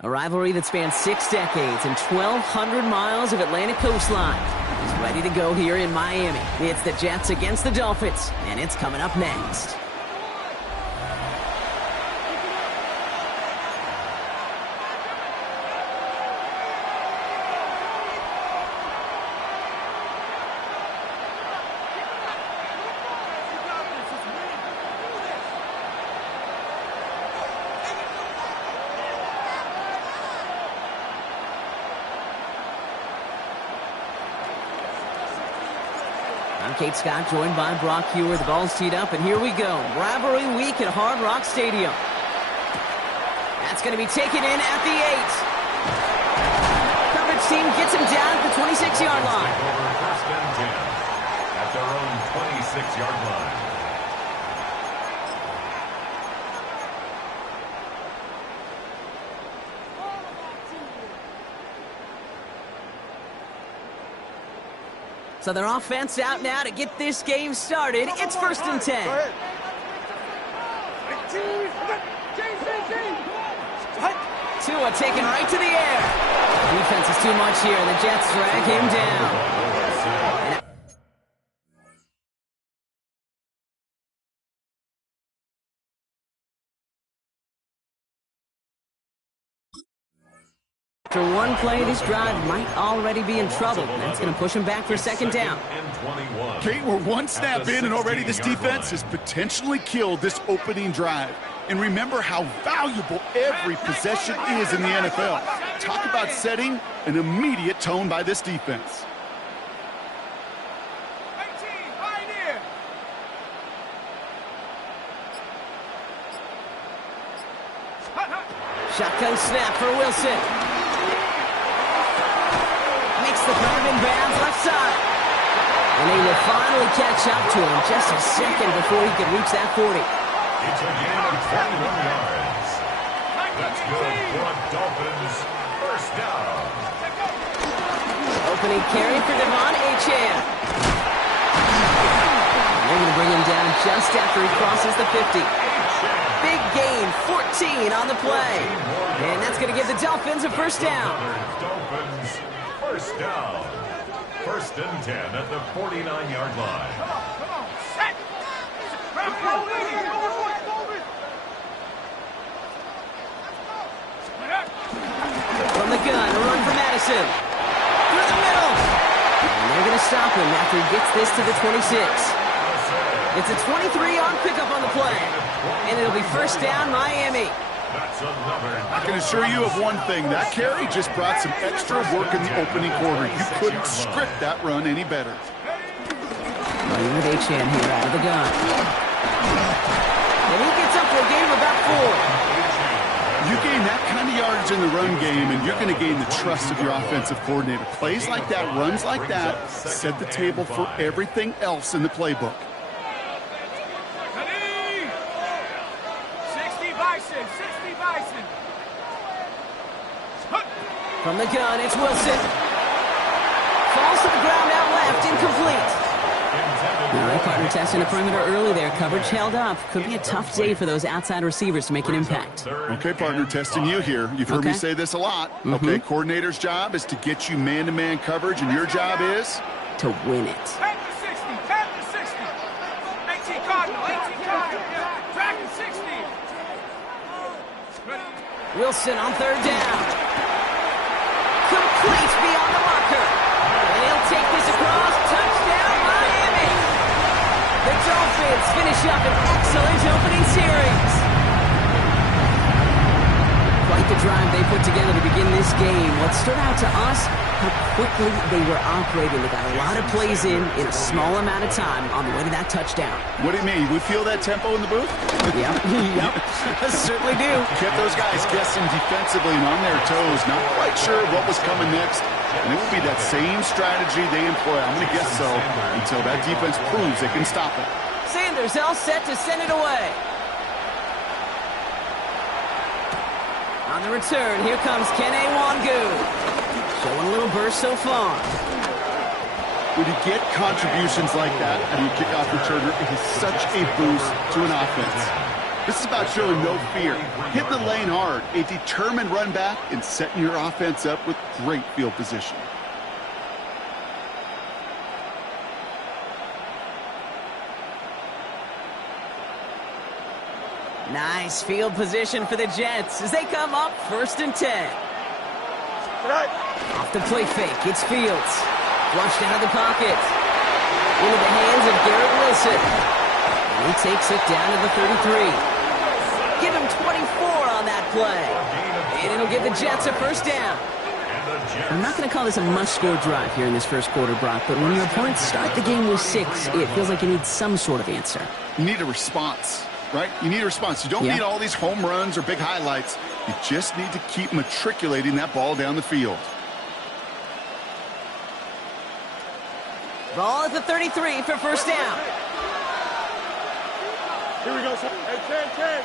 A rivalry that spans 6 decades and 1,200 miles of Atlantic coastline is ready to go here in Miami. It's the Jets against the Dolphins, and it's coming up next. I'm Kate Scott, joined by Brock Huer. The ball's teed up, and here we go. Rivalry week at Hard Rock Stadium. That's going to be taken in at the 8. Coverage team gets him down at the 26-yard line. First and 10 at their own 26-yard line. So their offense out now to get this game started. It's first and 10. Tua taken right to the air. Defense is too much here. The Jets drag him down. After one play, this drive might already be in trouble. That's going to push him back for second down. Kate, we're one snap in, and already this defense has potentially killed this opening drive. And remember how valuable every possession is in the NFL. Talk about setting an immediate tone by this defense. Shotgun snap for Wilson. Makes the drive in bounds left side. And he will finally catch up to him just a second before he could reach that 40. It's a gain of 21 yards. That's good for a Dolphins first down. Opening carry for Devon Achane. They're going to bring him down just after he crosses the 50. Big gain, 14 on the play. And that's going to give the Dolphins a first down. Dolphins first down. First and 10 at the 49-yard line. From the gun, a run for Madison. Through the middle. And they're going to stop him after he gets this to the 26. It's a 23-yard pickup on the play. And it'll be first down, Miami. I can assure you of one thing. That carry just brought some extra work in the opening quarter. You couldn't script that run any better. Running with Achane here out of the gun. And he gets up for a gain of about 4. You gain that kind of yardage in the run game, and you're going to gain the trust of your offensive coordinator. Plays like that, runs like that, set the table for everything else in the playbook. From the gun, it's Wilson. Falls to the ground out left, incomplete. All right, partner testing the perimeter early there. Coverage held up. Could be a tough day for those outside receivers to make an impact. Okay, partner, testing you here. You've heard me say this a lot. Okay, coordinator's job is to get you man-to-man coverage, and your job is? To win it. 10 to 60, 10 to 60. 18 Cardinal, 18 Cardinal. Dragon 60. Wilson on third down. Complete beyond the marker. And he'll take this across. Touchdown, Miami. The Dolphins finish up an excellent opening series. Quite the drive they put together to begin this game. What stood out to us, how quickly they were operating. They got a lot of plays in a small amount of time on the way to that touchdown. What do you mean? We feel that tempo in the booth? Yep, certainly do. Kept those guys guessing defensively and on their toes, not quite sure what was coming next. And it will be that same strategy they employ, I'm going to guess so, until that defense proves they can stop it. Sanders all set to send it away. On the return, here comes Kene Wangu. Showing a little burst so far. When you get contributions like that out of your kickoff returner, it is such a boost to an offense. This is about showing no fear, hitting the lane hard, a determined run back, and setting your offense up with great field position. Nice field position for the Jets as they come up 1st and 10. Off the play fake, it's Fields. Flushed out of the pocket. Into the hands of Garrett Wilson. And he takes it down to the 33. Give him 24 on that play. And it'll give the Jets a 1st down. I'm not going to call this a must-score drive here in this first quarter, Brock, but when your opponents start the game with 6, it feels like you need some sort of answer. You need a response. Right? You need a response. You don't need all these home runs or big highlights. You just need to keep matriculating that ball down the field. Ball at the 33 for 1st down. Here we go, son. Hey, 10.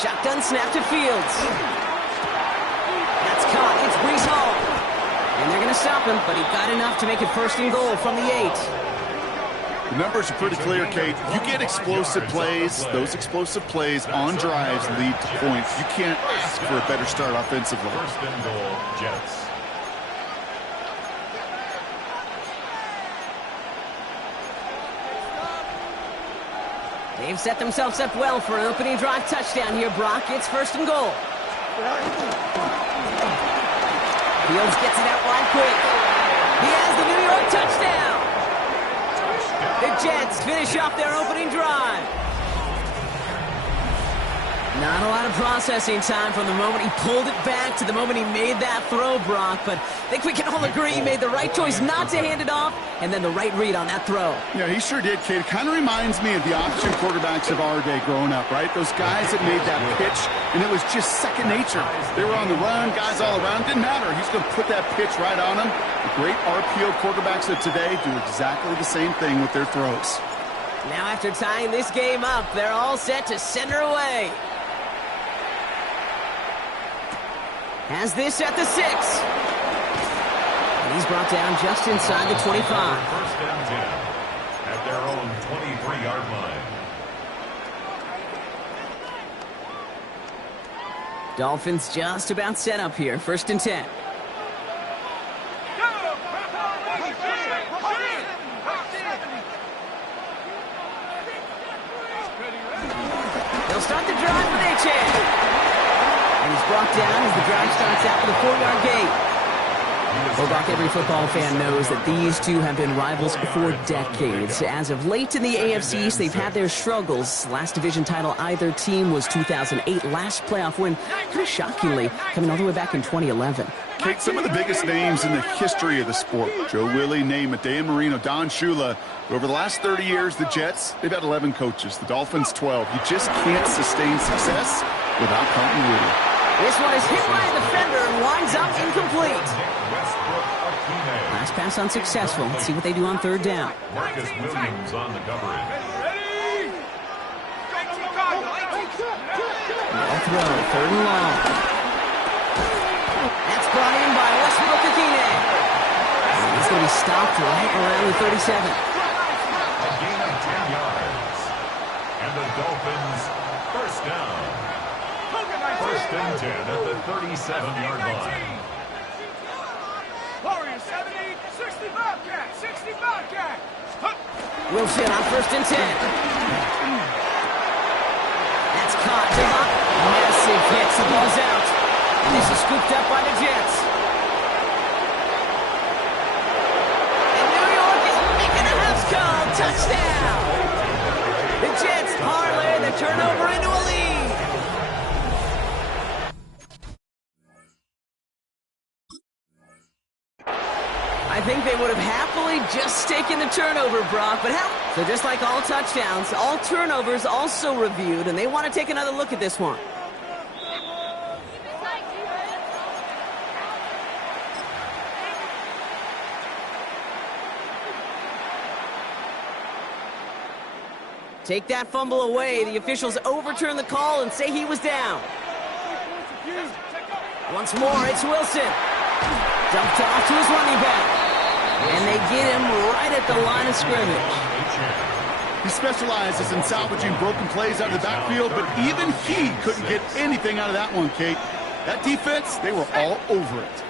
Shotgun snap to Fields. That's caught. It's Breece Hall. And they're going to stop him, but he got enough to make it 1st and goal from the 8. The numbers are pretty clear, Kate. You get explosive plays. Those explosive plays on drives lead to points. You can't ask for a better start offensively. 1st and goal, Jets. They've set themselves up well for an opening drive touchdown here, Brock. It's 1st and goal. Fields gets it out wide quick. He has the New York touchdown. The Jets finish off their opening drive. Not a lot of processing time from the moment he pulled it back to the moment he made that throw, Brock. But I think we can all agree he made the right choice not to hand it off, and then the right read on that throw. Yeah, he sure did, Kate. It kind of reminds me of the option quarterbacks of our day growing up, right? Those guys that made that pitch, and it was just second nature. They were on the run, guys all around. Didn't matter. He's going to put that pitch right on them. The great RPO quarterbacks of today do exactly the same thing with their throws. Now after tying this game up, they're all set to send her away. Has this at the 6. And he's brought down just inside the 25. 1st and 10 at their own 23-yard line. Dolphins just about set up here. 1st and 10. They'll start the drive with Achane. And he's brought down as the drive starts after the 4-yard gate. Well, Brock, every football fan knows that these two have been rivals for decades. As of late in the AFC East, they've had their struggles. Last division title either team was 2008. Last playoff win, kind of shockingly, coming all the way back in 2011. Kate, some of the biggest names in the history of the sport. Joe Willie, Namath, Dan Marino, Don Shula. Over the last 30 years, the Jets, they've had 11 coaches. The Dolphins, 12. You just can't sustain success without continuity. This one is hit by a defender and winds up incomplete. Last pass unsuccessful. Let's see what they do on 3rd down. Marcus Williams on the coverage. Ball throw, 3rd and long. That's brought in by Westbrook Akine. He's going to be stopped right around the 37. A gain of 10 yards. And the Dolphins 1st down. 1st and 10 at the 37-yard line. Warriors 70, 60 Bobcat, 60 Bobcat. Wilson on 1st and 10. That's caught. Massive hit. The ball's out. And this is scooped up by the Jets. And New York is making a house call. Touchdown. The Jets parlay the turnover into a lead. think they would have happily just taken the turnover, Brock, but how? So just like all touchdowns, all turnovers also reviewed, and they want to take another look at this one. Take that fumble away. The officials overturn the call and say he was down. Once more, it's Wilson. Dumped off to his running back. And they get him right at the line of scrimmage. He specializes in salvaging broken plays out of the backfield, but even he couldn't get anything out of that one, Kate. That defense, they were all over it.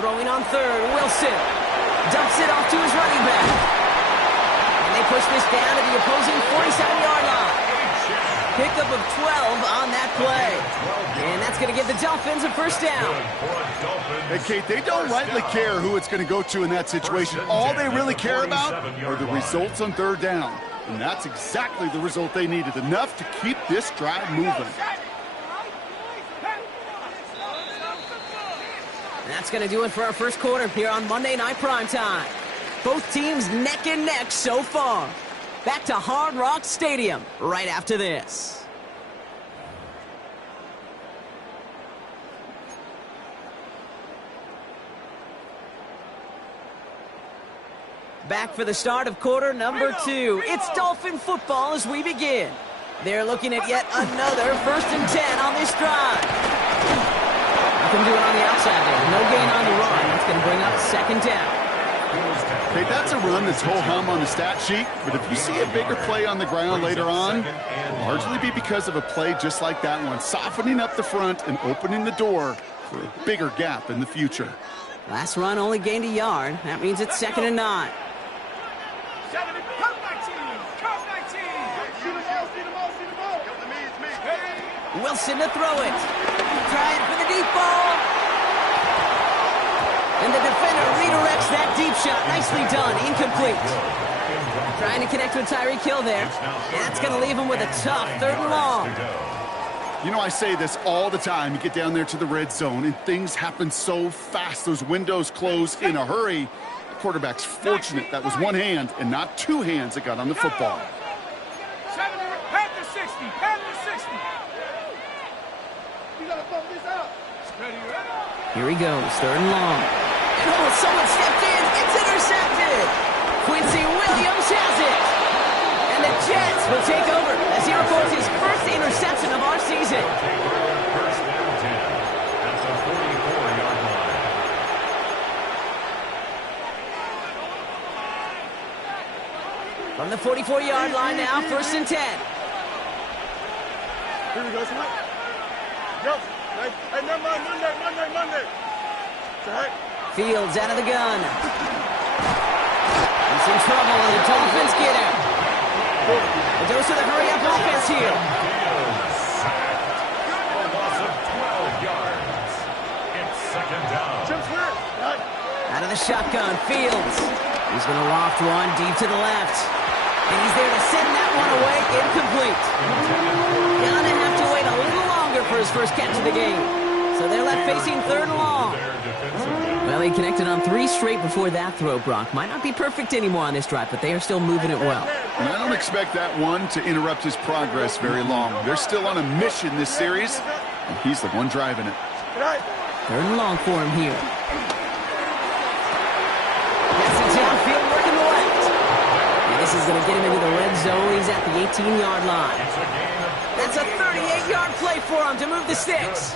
Throwing on third, Wilson dumps it off to his running back. And they push this down to the opposing 47-yard line. Pickup of 12 on that play. And that's going to give the Dolphins a first down. Hey, Kate, they don't rightly care who it's going to go to in that situation. All they really care about are the results on third down. And that's exactly the result they needed, enough to keep this drive moving. And that's going to do it for our first quarter here on Monday Night Primetime. Both teams neck and neck so far. Back to Hard Rock Stadium right after this. Back for the start of quarter number 2. It's Dolphin football as we begin. They're looking at yet another 1st and 10 on this drive. Can do it on the outside there. No gain on the run. That's going to bring up 2nd down. Hey, that's a run that's ho-hum on the stat sheet, but if you see a bigger play on the ground later on, it'll largely be because of a play just like that one, softening up the front and opening the door for a bigger gap in the future. Last run only gained a yard. That means it's 2nd and 9. Wilson to throw it. Trying for the deep ball. And the defender redirects that deep shot. Nicely done. Incomplete. Trying to connect with Tyreek Hill there. And that's going to leave him with a tough 3rd and long. You know, I say this all the time. You get down there to the red zone, and things happen so fast. Those windows close in a hurry. The quarterback's fortunate that was one hand and not 2 hands that got on the football. Here he goes, 3rd and long. And oh, someone stepped in. It's intercepted. Quincy Williams has it. And the Jets will take over as he records his first interception of our season. First and 10 at the 44-yard line. From the 44-yard line now, 1st and 10. Here we go, somebody. Go. Hey, Monday. Fields out of the gun. He's in trouble, and the Dolphins get him. A dose of the hurry-up offense here. A loss of 12 yards. It's 2nd down. Out of the shotgun, Fields. He's going to loft one deep to the left. And he's there to send that one away, incomplete. Gonna have to wait a little longer for his first catch of the game. So they're left facing 3rd and long. Well, he connected on 3 straight before that throw, Brock. Might not be perfect anymore on this drive, but they are still moving it well. And I don't expect that one to interrupt his progress very long. They're still on a mission this series, and he's the one driving it. 3rd and long for him here. Gets it downfield, working the left. And this is going to get him into the red zone. He's at the 18-yard line. That's a 38-yard play for him to move the sticks.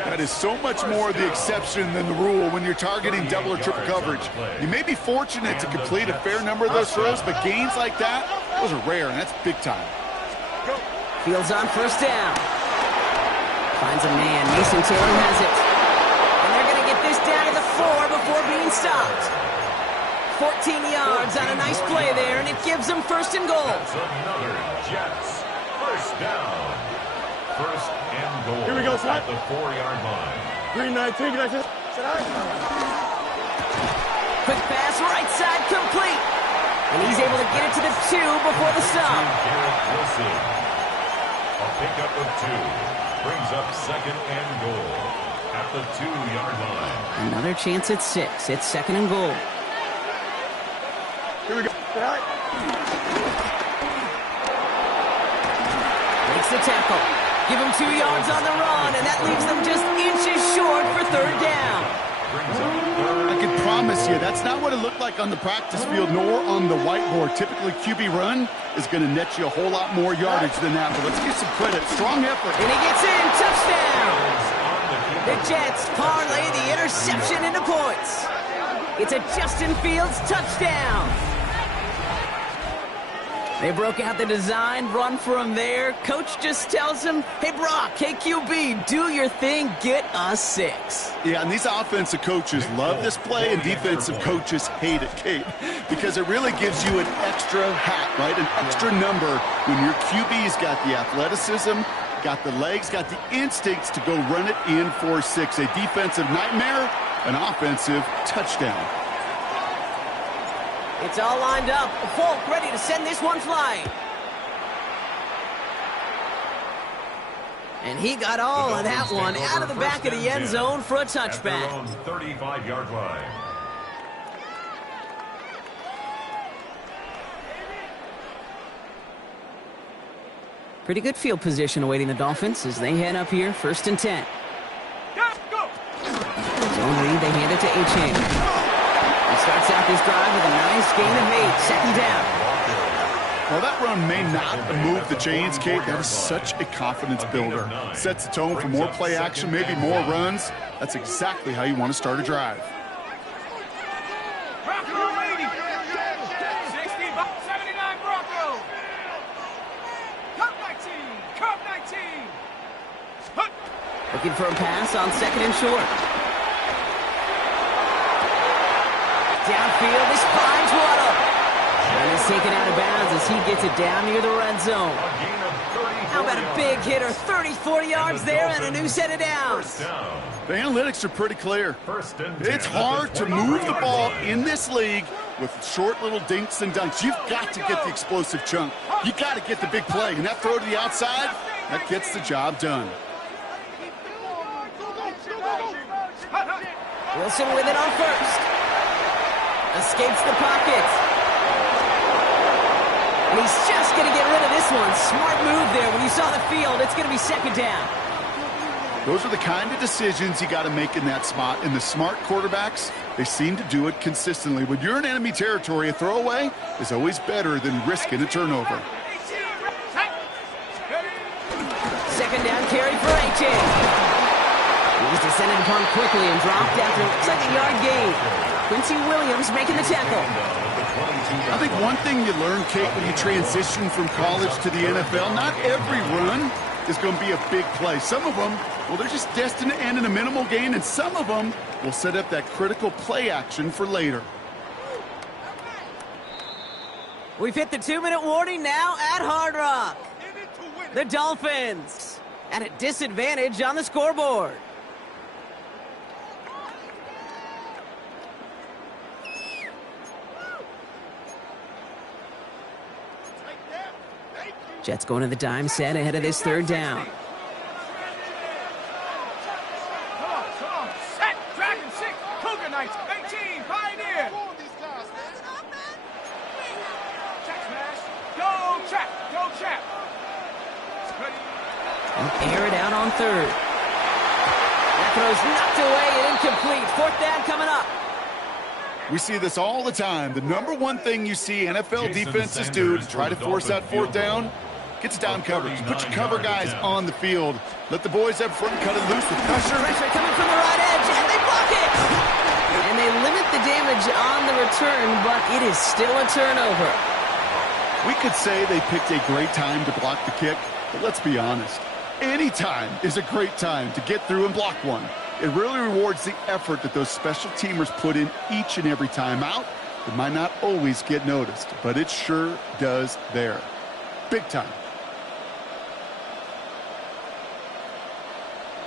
That is so much more the exception than the rule when you're targeting double or triple coverage. You may be fortunate to complete a fair number of those throws, but gains like that, those are rare, and that's big time. Fields on 1st down. Finds a man. Mason Taylor has it. And they're going to get this down to the 4 before being stopped. 14 yards on a nice play there, and it gives them 1st and goal. That's another Jets. 1st down. 1st and goal. Here we go, son. At the 4-yard line. 3-19, can I just... Quick pass, right side, complete. And he's able to get it to the 2 before the stop. Garrett Wilson. A pickup of 2 brings up second and goal at the 2-yard line. Another chance at 6. It's second and goal. Here we go. Makes the tackle. Give him 2 yards on the run, and that leaves them just inches short for third down. Brings up third. I can promise you, that's not what it looked like on the practice field nor on the whiteboard. Typically, QB run is going to net you a whole lot more yardage than that, but let's give some credit. Strong effort. And he gets in. Touchdown. The Jets parlay the interception into points. It's a Justin Fields touchdown. They broke out the design run for him there. Coach just tells him, hey, Brock, hey, QB, do your thing, get us 6. Yeah, and these offensive coaches love this play, and defensive coaches hate it, Kate, because it really gives you an extra hat, right? An extra number when your QB's got the athleticism, got the legs, got the instincts to go run it in for 6. A defensive nightmare, an offensive touchdown. It's all lined up. Folk ready to send this one flying. And he got all of that one out of the back of the end zone for a touchback. At their own 35-yard line. Pretty good field position awaiting the Dolphins as they head up here, 1st and 10. Go! Zone read, they hand it to Achane. He starts out this drive with a nice gain of 8, second down. Well, that run may not move the chains, Kate. That is such a confidence builder. Sets the tone for more play action, maybe more runs. That's exactly how you want to start a drive. Bronco 80. 60, 79 Bronco. Cup 19. Looking for a pass on second and short. Downfield, this finds Waddle. And is taken out of bounds as he gets it down near the red zone. How about a big hitter? 34 yards there and a new set of downs. The analytics are pretty clear. First and 10 It's hard to move the ball in this league with short little dinks and dunks. You've got to get the explosive chunk. You got to get the big play. And that throw to the outside, that gets the job done. Wilson with it on first. Escapes the pocket. And he's just going to get rid of this one. Smart move there. When you saw the field, it's going to be second down. Those are the kind of decisions you got to make in that spot. And the smart quarterbacks, they seem to do it consistently. When you're in enemy territory, a throwaway is always better than risking a turnover. Second down carry for Achane. He's descended upon quickly and dropped after a second-yard gain. Quincy Williams making the tackle. I think one thing you learn, Kate, when you transition from college to the NFL, not every run is going to be a big play. Some of them, well, they're just destined to end in a minimal gain, and some of them will set up that critical play action for later. We've hit the 2-minute warning now at Hard Rock. The Dolphins at a disadvantage on the scoreboard. Jets going to the dime set ahead of this third down. Come on. Set. Dragon 6. Cougar Knights. 18. Pioneer. Check smash. Go check. And air it out on third. That throw's knocked away and incomplete. Fourth down coming up. We see this all the time. The number one thing you see NFL defenses do to try to force that fourth down, gets down coverage. Put your cover guys on the field. Let the boys up front cut it loose with pressure. Pressure coming from the right edge, and they block it! And they limit the damage on the return, but it is still a turnover. We could say they picked a great time to block the kick, but let's be honest. Any time is a great time to get through and block one. It really rewards the effort that those special teamers put in each and every time out. It might not always get noticed, but it sure does there. Big time.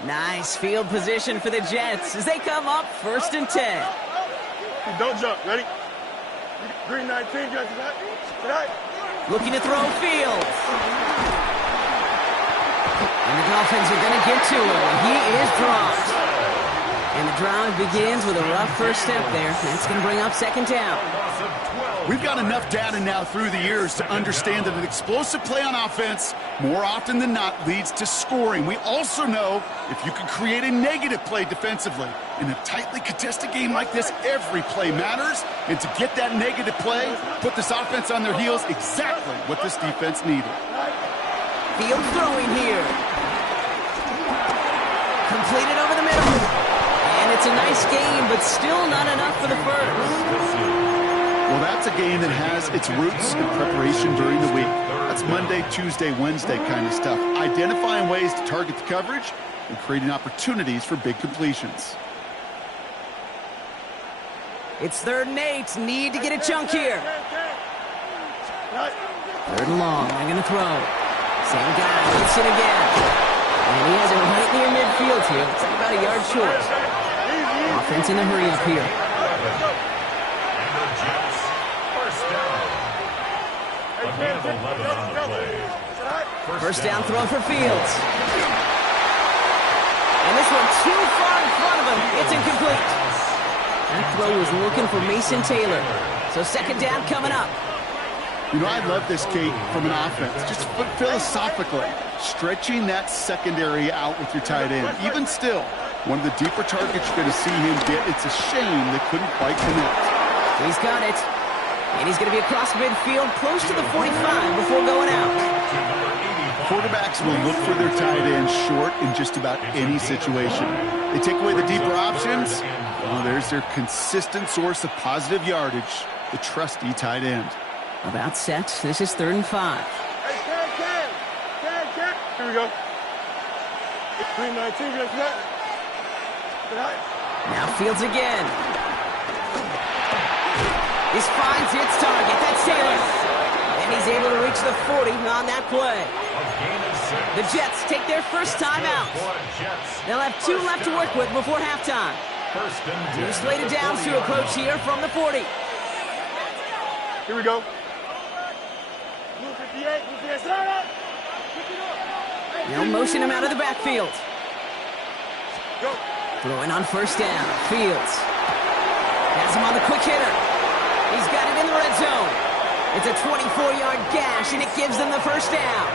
Nice field position for the Jets as they come up 1st and 10. Don't jump. Ready? Green 19, just tonight. Looking to throw Fields. And the Dolphins are going to get to him. He is dropped. And the drive begins with a rough first step there. That's going to bring up second down. We've got enough data now through the years to understand that an explosive play on offense, more often than not, leads to scoring. We also know if you can create a negative play defensively. In a tightly contested game like this, every play matters. And to get that negative play, put this offense on their heels, exactly what this defense needed. Field throwing here. Completed over the middle. And it's a nice game, but still not enough for the first. Well, that's a game that has its roots in preparation during the week. That's Monday, Tuesday, Wednesday kind of stuff. Identifying ways to target the coverage and creating opportunities for big completions. It's 3rd and 8. Need to get a chunk here. 3rd and long. They're going to throw. Same guy. Hits it again. And he has it right near midfield here. It's like about a yard short. Offense in the hurry up here. First down throw for Fields. And this one too far in front of him. It's incomplete. That throw was looking for Mason Taylor. So second down coming up. You know, I love this, Kate, from an offense. Just philosophically, stretching that secondary out with your tight end. Even still, one of the deeper targets you're going to see him get. It's a shame they couldn't quite connect. He's got it. And he's going to be across midfield, close to the 45 before going out. Quarterbacks will look for their tight end short in just about any situation. They take away the deeper options. Well, there's their consistent source of positive yardage, the trusty tight end. About set. This is 3rd and 5. Here we go. Green 19, just tonight. Now Fields again. He finds its target. That's Taylor. And he's able to reach the 40 on that play. The Jets take their first time out. They'll have 2 left to work with before halftime. 2 slated downs to approach here from the 40. Here we go. They'll motion him out of the backfield. Throwing on first down. Fields has him on the quick hitter. He's got it in the red zone. It's a 24-yard gash, and it gives them the first down.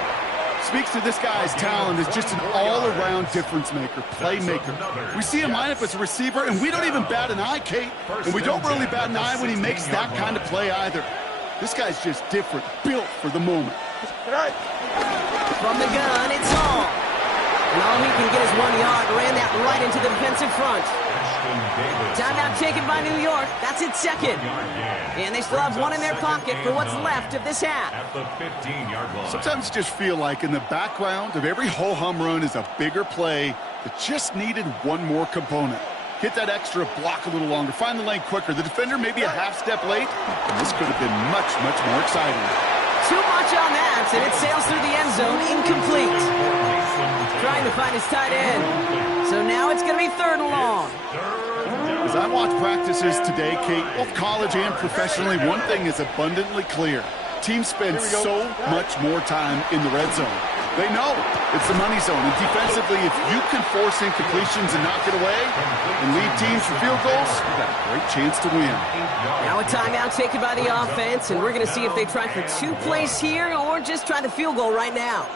Speaks to this guy's talent as just an all-around difference maker, playmaker. We see him line up as a receiver, and we don't even bat an eye, Kate. And we don't really bat an eye when he makes that kind of play either. This guy's just different, built for the moment. From the gun, it's all. And all he can get is 1 yard. Ran that right into the defensive front. Timeout taken by New York. That's its second. And they still have 1 in their pocket for what's left of this half. At the 15-yard line. Sometimes you just feel like in the background of every ho-hum run is a bigger play that just needed 1 more component. Hit that extra block a little longer. Find the lane quicker. The defender may be a half step late, and this could have been much, much more exciting. Too much on that, and it sails through the end zone, incomplete. Trying to find his tight end. So now it's going to be 3rd and long. As I watch practices today, Kate, both college and professionally, one thing is abundantly clear. Teams spend so much more time in the red zone. They know it's the money zone. And defensively, if you can force incompletions and knock it away and lead teams for field goals, you've got a great chance to win. Now a timeout taken by the offense, and we're going to see if they try for 2 plays here or just try the field goal right now.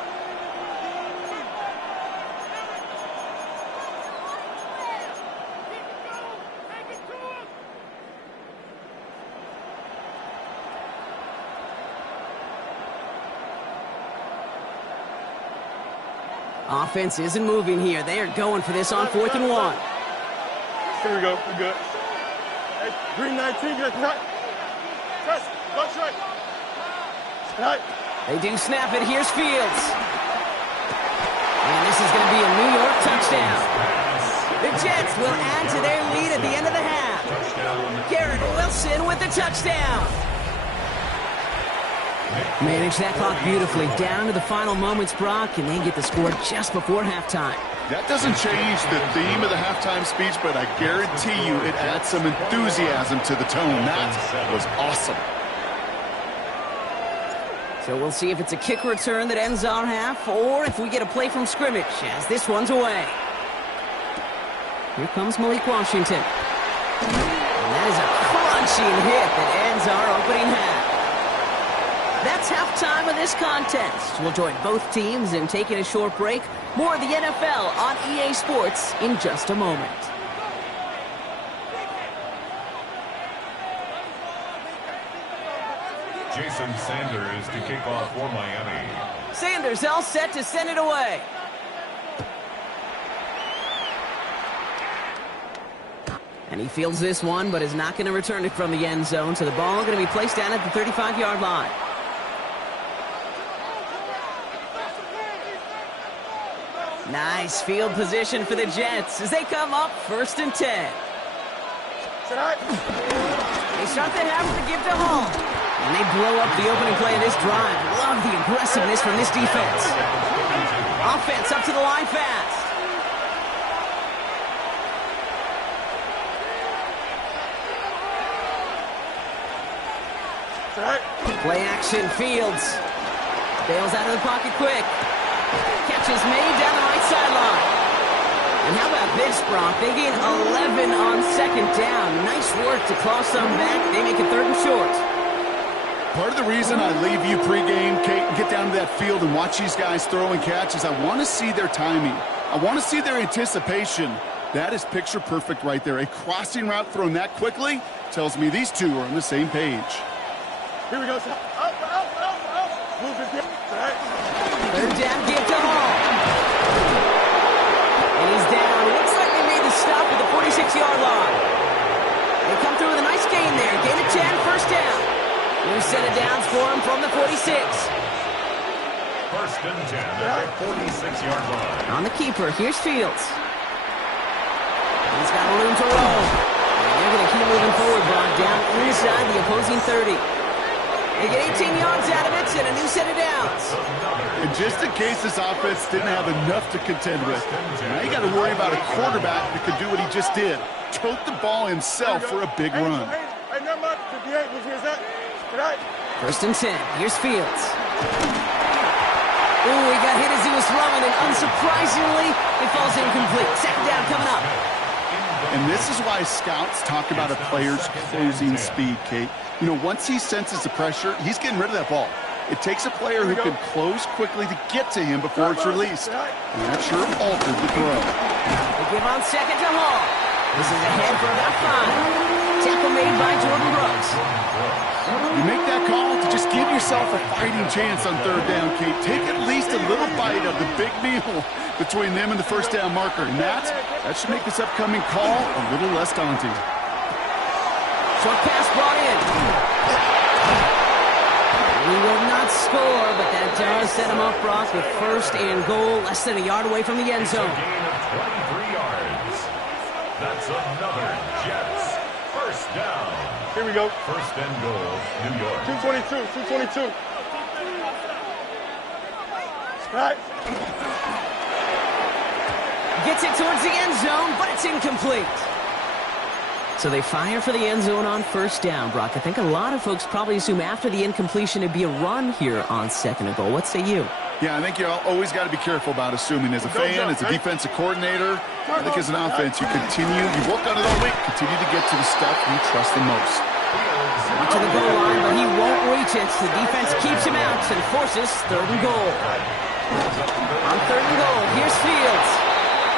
Offense isn't moving here. They are going for this on 4th and 1. Here we go. We're good. Hey, green 19, just tonight. Test. Go straight. Tonight. They do snap it. Here's Fields. And this is going to be a New York touchdown. The Jets will add to their lead at the end of the half. Garrett Wilson with the touchdown. Manage that clock beautifully. Down to the final moments, Brock, and they get the score just before halftime. That doesn't change the theme of the halftime speech, but I guarantee you it adds some enthusiasm to the tone. That was awesome. So we'll see if it's a kick return that ends our half, or if we get a play from scrimmage, as this one's away. Here comes Malik Washington. And that is a crunching hit that ends our opening half. That's halftime of this contest. We'll join both teams in taking a short break. More of the NFL on EA Sports in just a moment. Jason Sanders to kick off for Miami. Sanders all set to send it away. And he fields this one, but is not going to return it from the end zone. So the ball going to be placed down at the 35-yard line. Nice field position for the Jets as they come up 1st and 10. They start the half with a give to Hall. And they blow up the opening play of this drive. Love the aggressiveness from this defense. Offense up to the line fast. Play action, Fields. Bails out of the pocket quick. Catch is made down the right sideline. And how about this, Brock? They gain 11 on 2nd down. Nice work to claw some back. They make it 3rd and short. Part of the reason I leave you pregame, Kate, and get down to that field and watch these guys throw and catch is I want to see their timing. I want to see their anticipation. That is picture perfect right there. A crossing route thrown that quickly tells me these two are on the same page. Here we go. Move this game. 3rd down, give to Hall. And he's down. Looks like they made the stop at the 46-yard line. They come through with a nice gain there. Gain of 10, 1st down. New set of downs for him from the 46. 1st and 10 at the 46-yard line. On the keeper, here's Fields. He's got room to roll. And they're going to keep moving forward, Brock, down inside the opposing 30. They get 18 yards out of it and a new set of downs. And just in case this offense didn't have enough to contend with, now you got to worry about a quarterback that could do what he just did. Tote the ball himself for a big run. Hey, number 58, which is that? 1st and 10. Here's Fields. Ooh, he got hit as he was throwing, and unsurprisingly, it falls incomplete. 2nd down coming up. And this is why scouts talk about a player's closing speed, Kate. You know, once he senses the pressure, he's getting rid of that ball. It takes a player who can close quickly to get to him before it's released. And that sure altered the throw. They give on 2nd to Hall. This is ahead for about 5. Tackle made by Jordan Brooks. You make that call to just give yourself a fighting chance on 3rd down, Kate. Take at least a little bite of the big meal between them and the 1st down marker. And that should make this upcoming call a little less daunting. Short pass brought in. He will not score, but that does set him up, Brock, with 1st and goal, less than a yard away from the end zone. Gain of 23 yards. That's another Jets 1st down. Here we go. 1st and goal, New York. 222. Right. Gets it towards the end zone, but it's incomplete. So they fire for the end zone on 1st down, Brock. I think a lot of folks probably assume after the incompletion it'd be a run here on 2nd and goal. What say you? Yeah, I think you always got to be careful about assuming. As a fan, as a defensive coordinator, I think as an offense, you work on it all week, continue to get to the stuff you trust the most. Not to the goal line, but he won't reach it. The defense keeps him out and forces 3rd and goal. On 3rd and goal, here's Fields.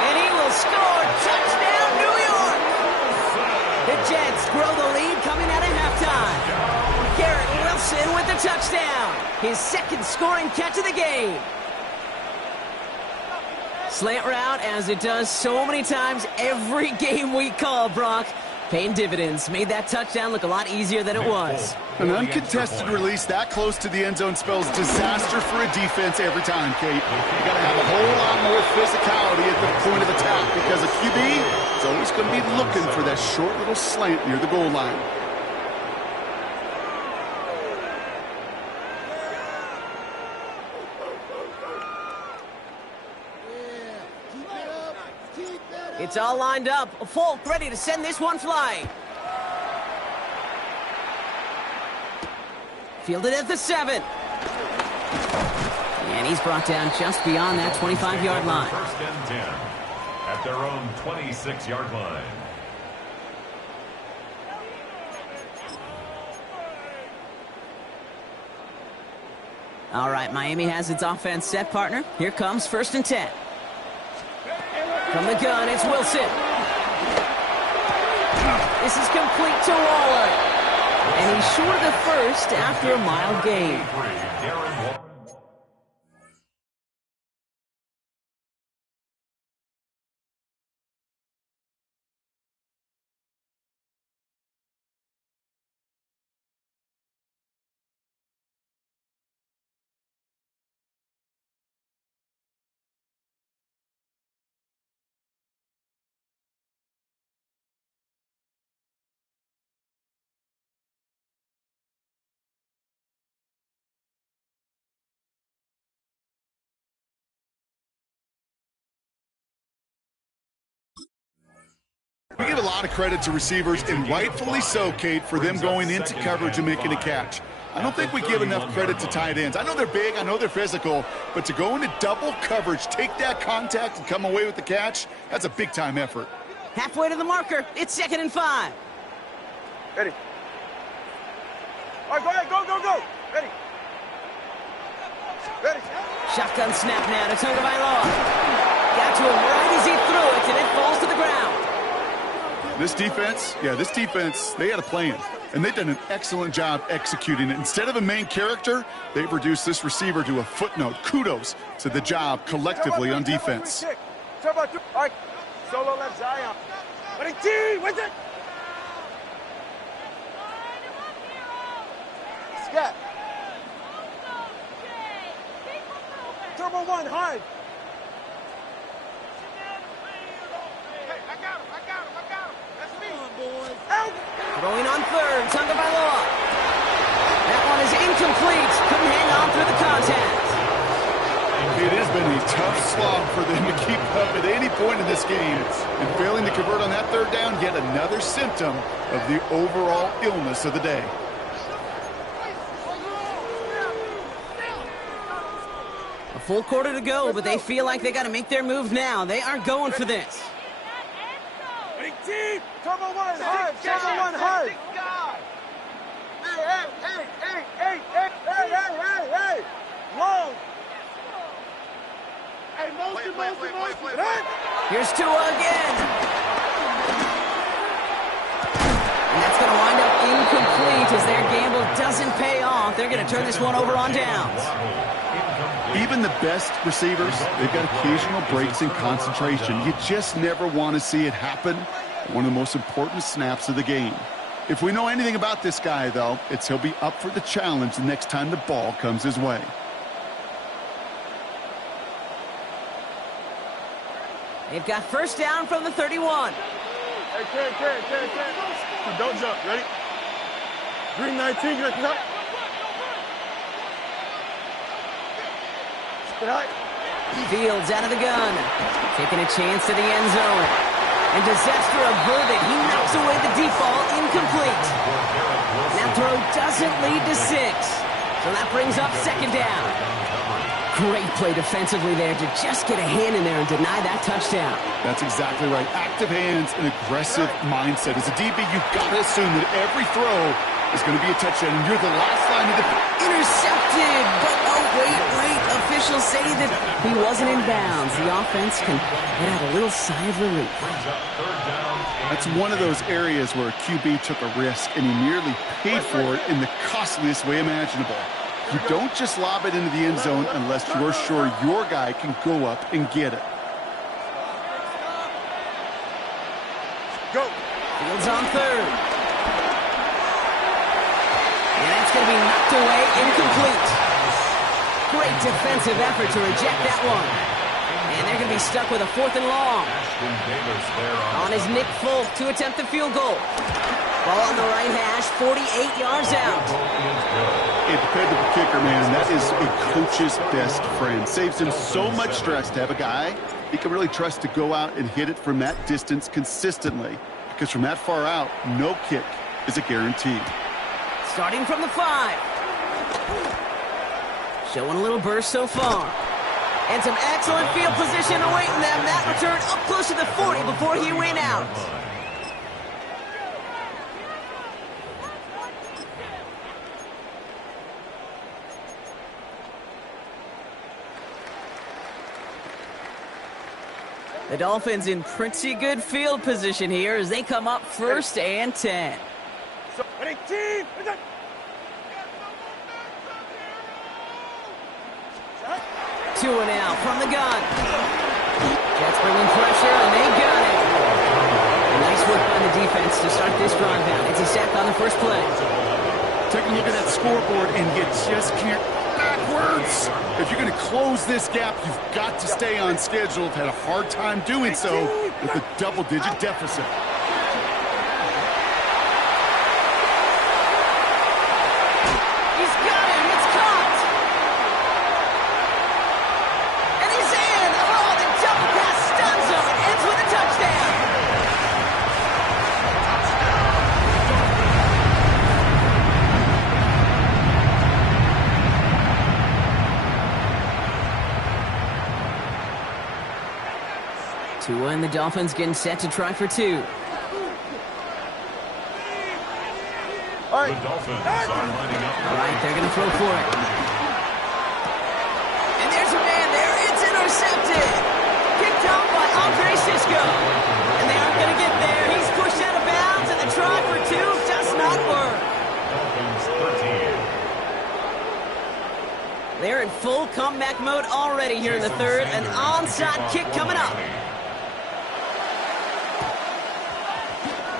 And he will score. Touchdown, New York! The Jets grow the lead coming out of halftime. Garrett Wilson with the touchdown. His 2nd scoring catch of the game. Slant route, as it does so many times every game we call, Brock. Paying dividends. Made that touchdown look a lot easier than it was. An uncontested release that close to the end zone spells disaster for a defense every time, Kate. You got to have a whole lot more physicality at the point of attack because a QB is always going to be looking for that short little slant near the goal line. It's all lined up. Folk ready to send this one flying. Fielded at the 7. And he's brought down just beyond that 25-yard line. First and 10 at their own 26-yard line. All right, Miami has its offense set, partner. Here comes 1st and 10. From the gun, it's Wilson. This is complete to Waller. And he's short of the first after a mild gain. We give a lot of credit to receivers, and rightfully so, Kate, for them going into coverage and making a catch. I don't think we give enough credit to tight ends. I know they're big, I know they're physical, but to go into double coverage, take that contact, and come away with the catch, that's a big-time effort. Halfway to the marker. It's 2nd and 5. Ready. All right, go ahead. Go. Ready. Ready. Shotgun snap now to Tagovailoa. Got to him right as he threw it, and it falls to the ground. This defense, they had a plan, and they've done an excellent job executing it. Instead of a main character, they've reduced this receiver to a footnote. Kudos to the job collectively on defense. All right, solo left Zion. Ready, T, with it. Scat. Turbo 1, hard. Hey, I got him. That's me. Come on, boys. Out. Throwing on 3rd, Tagovailoa. That one is incomplete. Couldn't hang on through the contact. It has been a tough slog for them to keep up at any point in this game. And failing to convert on that 3rd down, yet another symptom of the overall illness of the day. A full quarter to go, but they feel like they got to make their move now. They are going for this. Big team. Turbo 1, hard. Turbo 1, hard. Hey. Long. Hey, motion. Here's Tua again. And that's going to wind up incomplete as their gamble doesn't pay off. They're going to turn this one over on downs. Even the best receivers, they've got occasional breaks in concentration. You just never want to see it happen. One of the most important snaps of the game. If we know anything about this guy, though, it's he'll be up for the challenge the next time the ball comes his way. They've got 1st down from the 31. Hey, Ken. Don't jump. Ready? Green 19. Get up. Fields out of the gun. Taking a chance to the end zone. And disaster averted. He knocks away the deep ball, incomplete. That throw doesn't lead to 6. So that brings up 2nd down. Great play defensively there to just get a hand in there and deny that touchdown. That's exactly right. Active hands and aggressive mindset. As a DB, you've got to assume that every throw is going to be a touchdown, and you're the last line of the... Intercepted, but oh, wait. Officials say that he wasn't in bounds. The offense can let out a little sigh of relief. That's one of those areas where a QB took a risk, and he nearly paid for it in the costliest way imaginable. You don't just lob it into the end zone unless you're sure your guy can go up and get it. Go. Fields on 3rd. And that's going to be knocked away, incomplete. Great defensive effort to reject that one. And they're going to be stuck with a 4th and long. On is Nick Folk to attempt the field goal. Ball on the right hash, 48 yards out. Hey, dependable kicker, man, that is a coach's best friend. Saves him so much stress to have a guy he can really trust to go out and hit it from that distance consistently. Because from that far out, no kick is a guarantee. Starting from the 5. Showing a little burst so far. And some excellent field position awaiting them. That return up close to the 40 before he went out. The Dolphins in pretty good field position here as they come up 1st and 10. Two and out from the gun. Jets bringing pressure, and they got it. A nice work by the defense to start this drive out. It's a sack on the first play. Take a look at that scoreboard, and you just can't backwards. If you're going to close this gap, you've got to stay on schedule. Had a hard time doing so with a double-digit deficit. He's got him. It's caught. And he's in. Oh, the double pass stuns him and ends with a touchdown. Tua and the Dolphins getting set to try for 2. The Dolphins are lining up. All right, they're going to throw for it. And there's a man there. It's intercepted. Picked off by Andre Cisco. And they aren't going to get there. He's pushed out of bounds, and the try for 2 does not work. Dolphins 13. They're in full comeback mode already here in the 3rd. An onside kick coming up.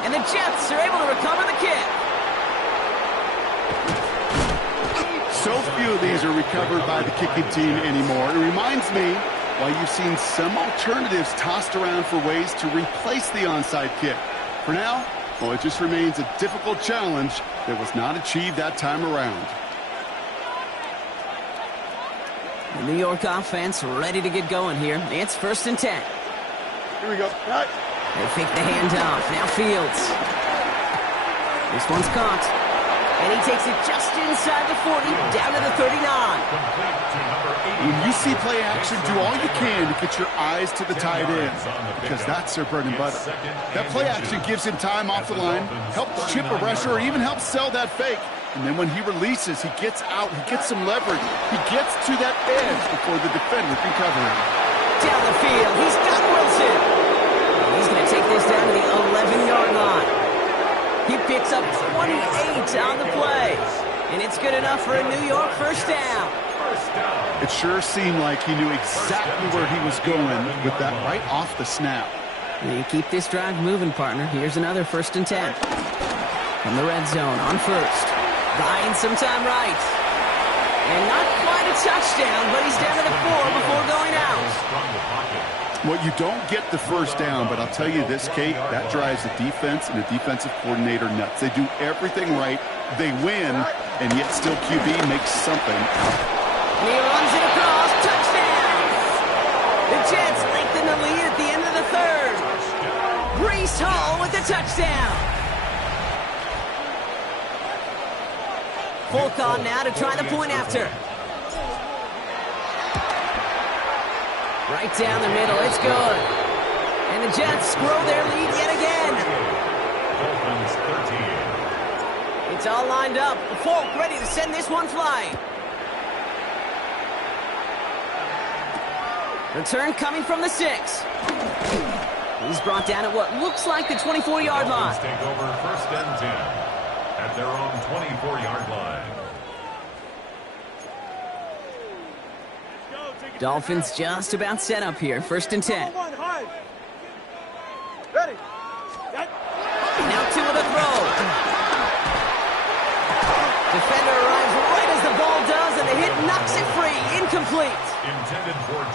And the Jets are able to recover the kick. So few of these are recovered by the kicking team anymore. It reminds me why you've seen some alternatives tossed around for ways to replace the onside kick. For now, well, it just remains a difficult challenge that was not achieved that time around. The New York offense ready to get going here. It's 1st and 10. Here we go. Right. They fake the handoff. Now Fields. This one's caught. And he takes it just inside the 40, down to the 39. When you see play action, do all you can to get your eyes to the tight end, because that's their bread and butter. That play action gives him time off the line, helps chip a rusher, or even helps sell that fake. And then when he releases, he gets out, he gets some leverage. He gets to that edge before the defender can cover him. Down the field, he's got Wilson. And he's going to take this down to the 11-yard line. He picks up 28 on the play. And it's good enough for a New York 1st down. It sure seemed like he knew exactly where he was going with that right off the snap. You keep this drive moving, partner. Here's another 1st and 10. From the red zone on 1st. Buying some time right. And not quite a touchdown, but he's down to the 4 before going out. Well, you don't get the 1st down, but I'll tell you this, Kate, that drives the defense and the defensive coordinator nuts. They do everything right, they win, and yet still QB makes something out. And he runs it across, touchdown! The Jets lengthen the lead at the end of the 3rd. Breece Hall with the touchdown. Folk on now to try the point after. Right down the middle, it's good. And the Jets grow their lead yet again. Dolphins 13. It's all lined up. Folk ready to send this one flying. Return coming from the 6. He's brought down at what looks like the 24-yard line. Dolphins take over 1st and 10 at their own 24-yard line. Dolphins just about set up here. 1st and 10. Ready. Now Tua to throw. Defender arrives right as the ball does, and the hit knocks it free. Incomplete.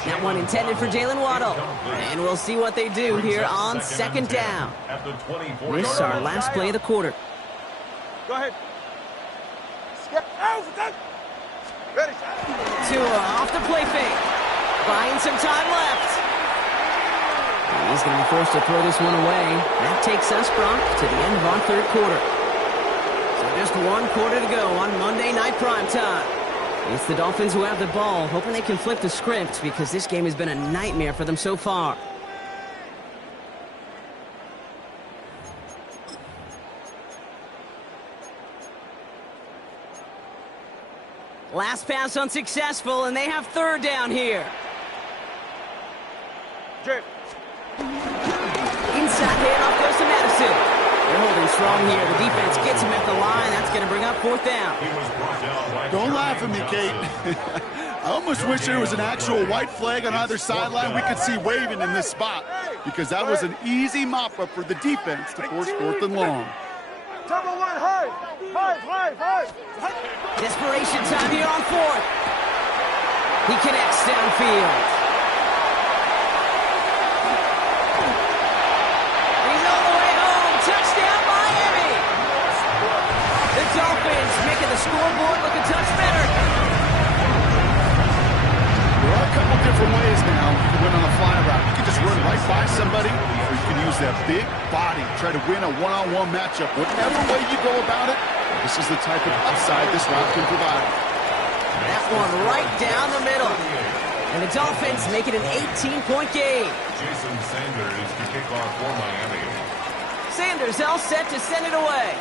That one intended for Jalen Waddle. And we'll see what they do here on 2nd down. This is our last play of the quarter. Go ahead. Skip. Out. Ready. Tua off the play fake. Buying some time left. He's going to be forced to throw this one away. That takes us, Brock, to the end of our third quarter. So just 1 quarter to go on Monday Night Primetime. It's the Dolphins who have the ball, hoping they can flip the script because this game has been a nightmare for them so far. Last pass unsuccessful, and they have third down here. Jake. Inside handoff goes to Madison. They're holding strong here. The defense gets him at the line. That's going to bring up fourth down. Don't laugh at me, Kate. I almost wish there was an actual white flag on either sideline we could see waving in this spot, because that was an easy mop-up for the defense to force 4th and long. Double one, high. Desperation time here on 4th. He connects downfield. He's all the way home. Touchdown, Miami. The Dolphins making the scoreboard look a touch better. There are a couple different ways now to win on a fly route. You can just run right by somebody, or you can use that big body, try to win a one-on-one matchup. Whatever way you go about it, this is the type of upside this route can provide. That one right down the middle. And the Dolphins make it an 18-point game. Jason Sanders to kick off for Miami. Sanders all set to send it away.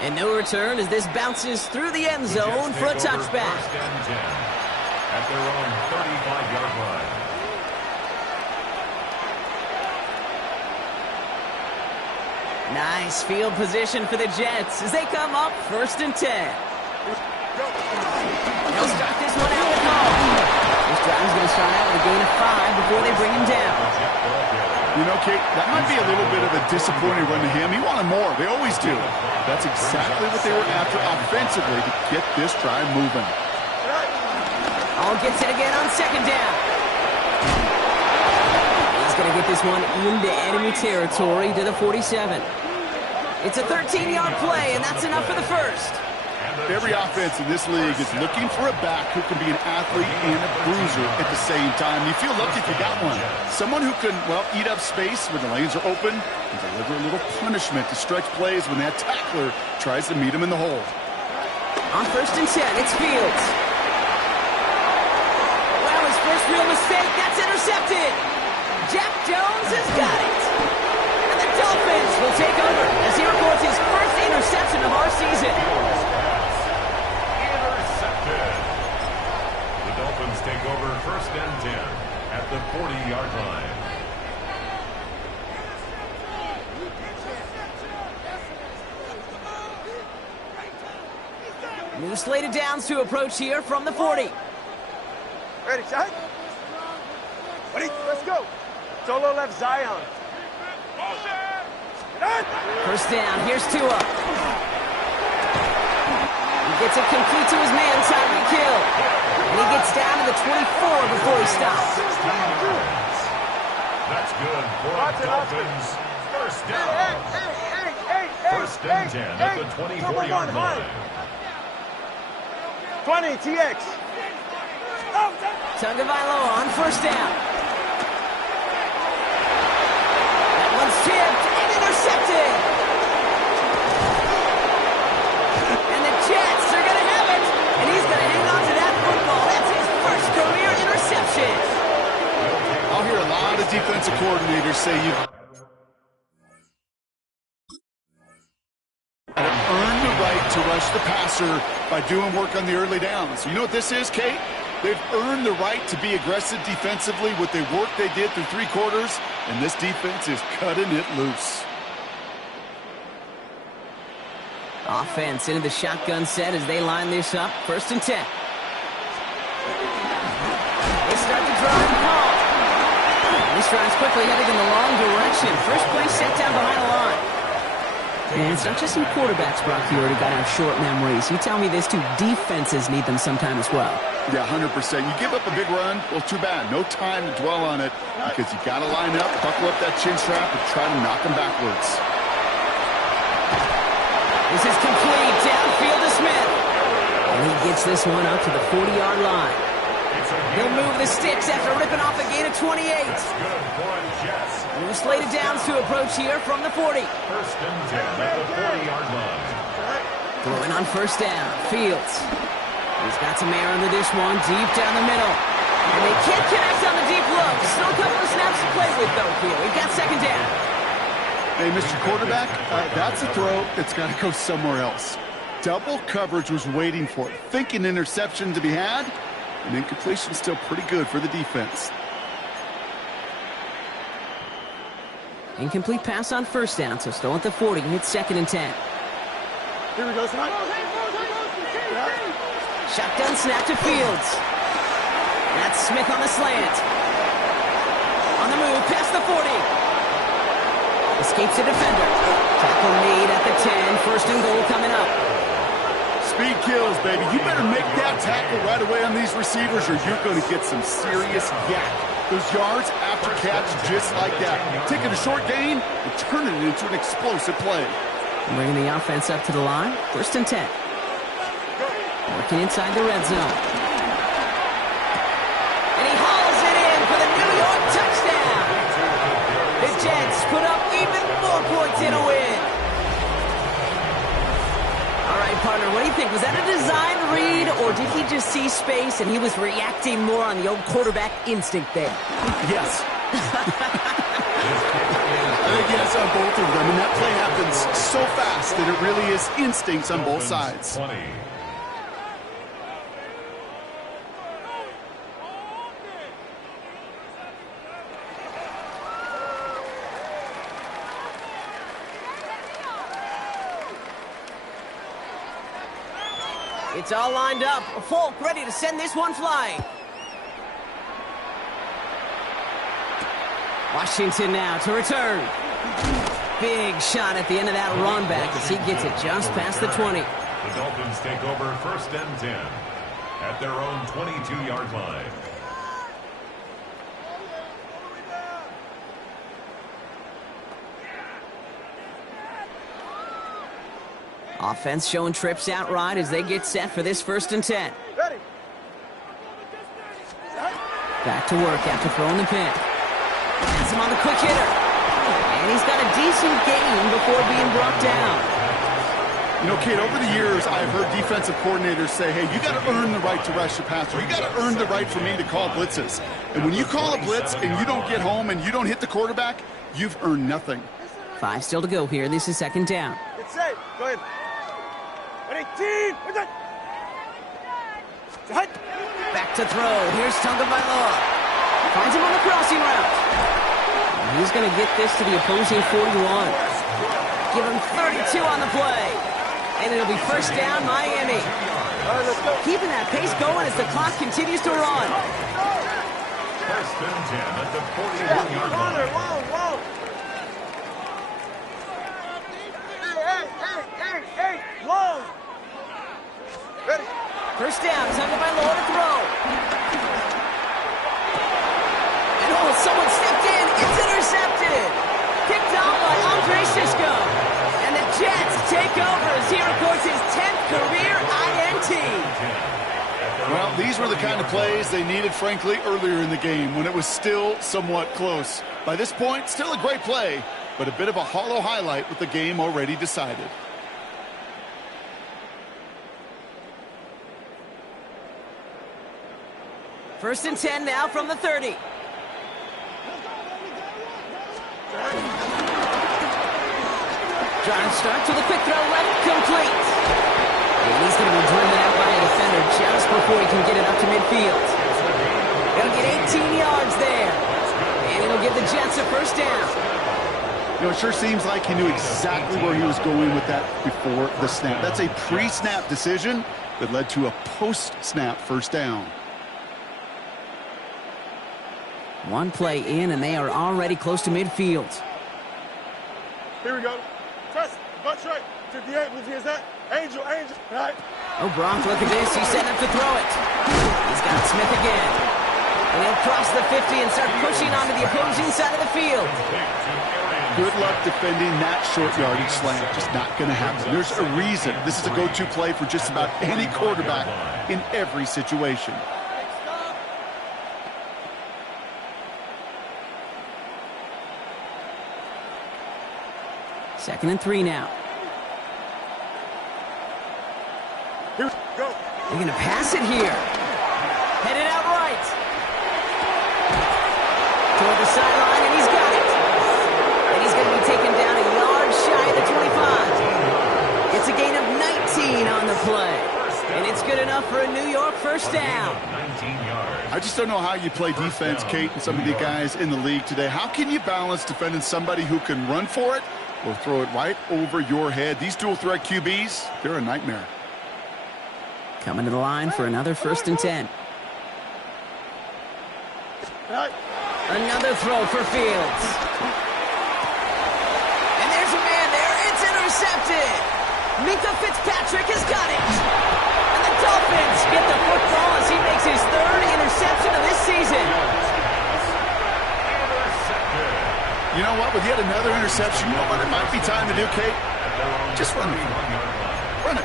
And no return as this bounces through the end zone for a touchback. First and 10 at their own 35-yard line. Nice field position for the Jets as they come up 1st and 10. They'll start this one out with home. This drive's going to start out with a gain of 5 before they bring him down. You know, Kate, that might be a little bit of a disappointing run to him. He wanted more. They always do. That's exactly what they were after offensively to get this drive moving. All gets it again on 2nd down. He's going to get this one into enemy territory to the 47. It's a 13-yard play, and that's enough for the first. Every offense in this league is looking for a back who can be an athlete and a bruiser at the same time. You feel lucky if you got one. Someone who can, well, eat up space when the lanes are open and deliver a little punishment to stretch plays when that tackler tries to meet him in the hole. On 1st and 10, it's Fields. Well, his first real mistake, that's intercepted. Jack Jones has got it. And the Dolphins will take over as he records his first interception of our season. The Dolphins take over 1st and 10 at the 40-yard line. New slated downs to approach here from the 40. Ready, shot. Ready, let's go. Solo left Zion. First down, here's Tua. He gets it complete to his man, Tyreek Hill. And he gets down to the 24 before he stops. That's good for the Dolphins. First down. First and 10 at the 24-yard line. 20, TX. Tagovailoa on 1st down. That one's tipped and intercepted. And the Jets are going to have it. And he's going to hang on to that football. That's his first career interception. I'll hear a lot of defensive coordinators say you earn the right to rush the passer by doing work on the early downs. You know what this is, Kate? They've earned the right to be aggressive defensively with the work they did through 3 quarters, and this defense is cutting it loose. Offense into the shotgun set as they line this up. 1st and 10. They start the drive call. This drive's quickly headed in the wrong direction. First play set down behind the line. And it's not just some quarterbacks, Brock, who already got out short memories. You tell me this too, defenses need them sometime as well. Yeah, 100%. You give up a big run, well, too bad. No time to dwell on it because you got to line up, buckle up that chin strap, and try to knock them backwards. This is complete. Downfield to Smith. And he gets this one up to the 40-yard line. He'll move the sticks after ripping off a gain of 28. New slated downs to approach here from the 40. First and 10 at the 40-yard line. Throwing on first down. Fields. He's got some air into this one, deep down the middle. And they can't connect on the deep look. Still a couple of snaps to play with, though, here. We've got second down. Hey, Mr. Quarterback, that's a throw that's got to go somewhere else. Double coverage was waiting for it. Thinking interception to be had, and incompletion still pretty good for the defense. Incomplete pass on first down, so still at the 40. It's second and 10. Here we go, son. Shotgun snap to Fields. That's Smith on the slant. On the move, past the 40. Escapes the defender. Tackle made at the 10. First and goal coming up. Speed kills, baby. You better make that tackle right away on these receivers or you're going to get some serious yak. Those yards after catch just like that. Taking a short gain and turning it into an explosive play. Bringing the offense up to the line. First and 10. Working inside the red zone. And he hauls it in for the New York touchdown. The Jets put up even more points in a win. All right, partner, what do you think? Was that a design read, or did he just see space and he was reacting more on the old quarterback instinct there? Yes. I think yes on both of them, and that play happens so fast that it really is instincts on both sides. 20. It's all lined up. Folk ready to send this one flying. Washington now to return. Big shot at the end of that run back as he gets it just past the 20. The Dolphins take over first and 10 at their own 22-yard line. Offense showing trips out right as they get set for this first and 10. Ready. Back to work after throwing the pin. Has him on the quick hitter. And he's got a decent gain before being brought down. You know, Kate, over the years, I've heard defensive coordinators say, hey, you got to earn the right to rush the passer. You got to earn the right for me to call blitzes. And when you call a blitz and you don't get home and you don't hit the quarterback, you've earned nothing. 5 still to go here. This is second down. It's safe. Go ahead. 18. Back to throw. Here's Tagovailoa. Finds him on the crossing route. And he's going to get this to the opposing 41. Give him 32 on the play. And it'll be first down, Miami. Keeping that pace going as the clock continues to run. First and 10 at the 41-yard line. Whoa. Hey, whoa. Ready. First down, Tagovailoa to throw. And someone stepped in. It's intercepted. Picked off by Andre Sisco. And the Jets take over as he records his 10th career INT. Well, these were the kind of plays they needed, frankly, earlier in the game when it was still somewhat close. By this point, still a great play, but a bit of a hollow highlight with the game already decided. First and 10 now from the 30. Drive start to the quick throw left, complete. And he's going to be driven out by a defender just before he can get it up to midfield. He'll get 18 yards there. And it'll give the Jets a first down. You know, it sure seems like he knew exactly where he was going with that before the snap. That's a pre-snap decision that led to a post-snap first down. One play in, and they are already close to midfield. Here we go. Press. Go straight. 58, which is that? Angel. All right. Oh, Brock, look at this. He's setting up to throw it. He's got Smith again. And he'll cross the 50 and start pushing onto the opposing side of the field. Good luck defending that short yardage slant. Just not going to happen. There's a reason. This is a go-to play for just about any quarterback in every situation. Second and 3 now. Here we go. They're going to pass it here. Headed out right. Toward the sideline, and he's got it. And he's going to be taken down a yard shy of the 25. It's a gain of 19 on the play. And it's good enough for a New York first down. 19 yards. I just don't know how you play defense, Kate, and some of the guys in the league today. How can you balance defending somebody who can run for it or throw it right over your head? These dual-threat QBs, they're a nightmare. Coming to the line for another first and 10. Another throw for Fields. And there's a man there. It's intercepted. Minkah Fitzpatrick has got it. And the Dolphins get the football as he makes his third interception of this season. You know what? With yet another interception, you know what it might be time to do, Kate? Just run it. Run it.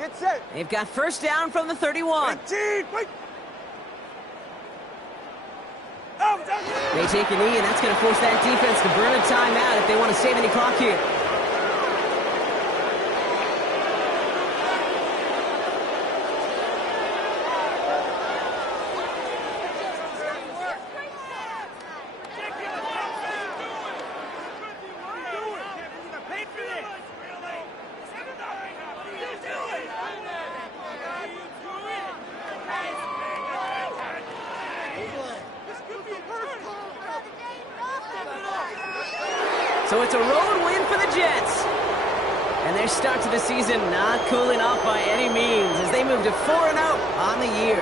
Get set. They've got first down from the 31. 18. Wait. They take a knee, and that's going to force that defense to burn a timeout if they want to save any clock here. So it's a road win for the Jets. And their start to the season not cooling off by any means as they move to 4-0 on the year.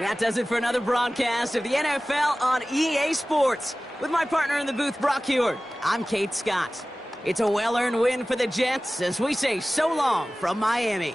That does it for another broadcast of the NFL on EA Sports. With my partner in the booth, Brock Huard, I'm Kate Scott. It's a well-earned win for the Jets as we say so long from Miami.